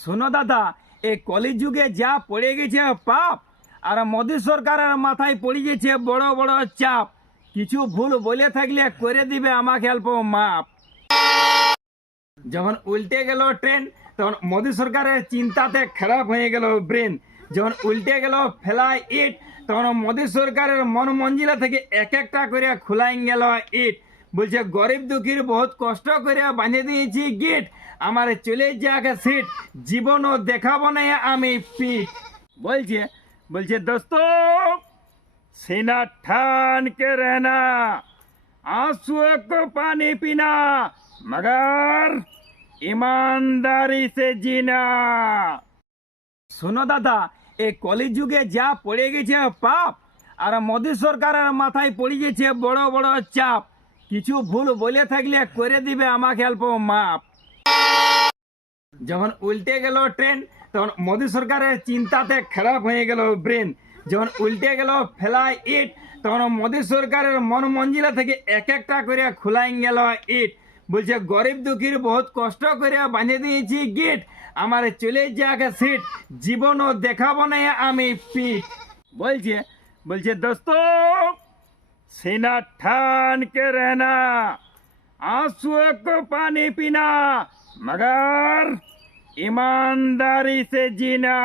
শোনো দাদা, এই কলিযুগে যা পড়ে গেছে পাপ, আর মোদী সরকারের মাথায় পড়ে গেছে বড় বড় চাপ। কিছু ভুল বলে থাকলে করে দিবে আমাকে অল্প মাপ। যখন উল্টে গেল ট্রেন, তখন মোদী সরকারের চিন্তাতে খারাপ হয়ে গেল ব্রেন। যখন উল্টে গেল ফেলাই ইট, তখন মোদী সরকারের মন মঞ্জিলা থেকে এক একটা করে খোলাই গেল ইট। বলছে গরিব দুঃখীর বহুত কষ্ট করে বাঁধে দিয়েছি গিট, আমার চলে যাক সিট, জীবনও দেখাবো না আমি পিঠ। বলছে বলছে দোস্ত, सीना ठान के रहना, आंसुओं को पानी पीना, मगर ईमानदारी से जीना। শোনো দাদা, এই কলিযুগে যা পড়ে গেছে পাপ, আর মোদী সরকারের মাথায় পড়ে গেছে বড় বড় চাপ। কিছু ভুল বলে থাকলে করে দিবে আমাকে অল্প মাপ। যখন উল্টে গেল ট্রেন, তখন মোদী সরকারের চিন্তাতে খারাপ হয়ে গেল ব্রেন। যখন উল্টে গেল ফেলাই ইট, তখন মোদী সরকারের মন মঞ্জিলা থেকে এক একটা করে খোলাই গেল ইট। বলছে গরিব দুঃখীর বহুত কষ্ট করে বাঁধে দিয়েছি গিট, আমার চলে যাক সিট, জীবনও দেখাবো না আমি পিঠ। বলছে বলছে দোস্ত, सीना ठान के रहना, आंसुओं को पानी पीना, मगर ईमानदारी से जीना।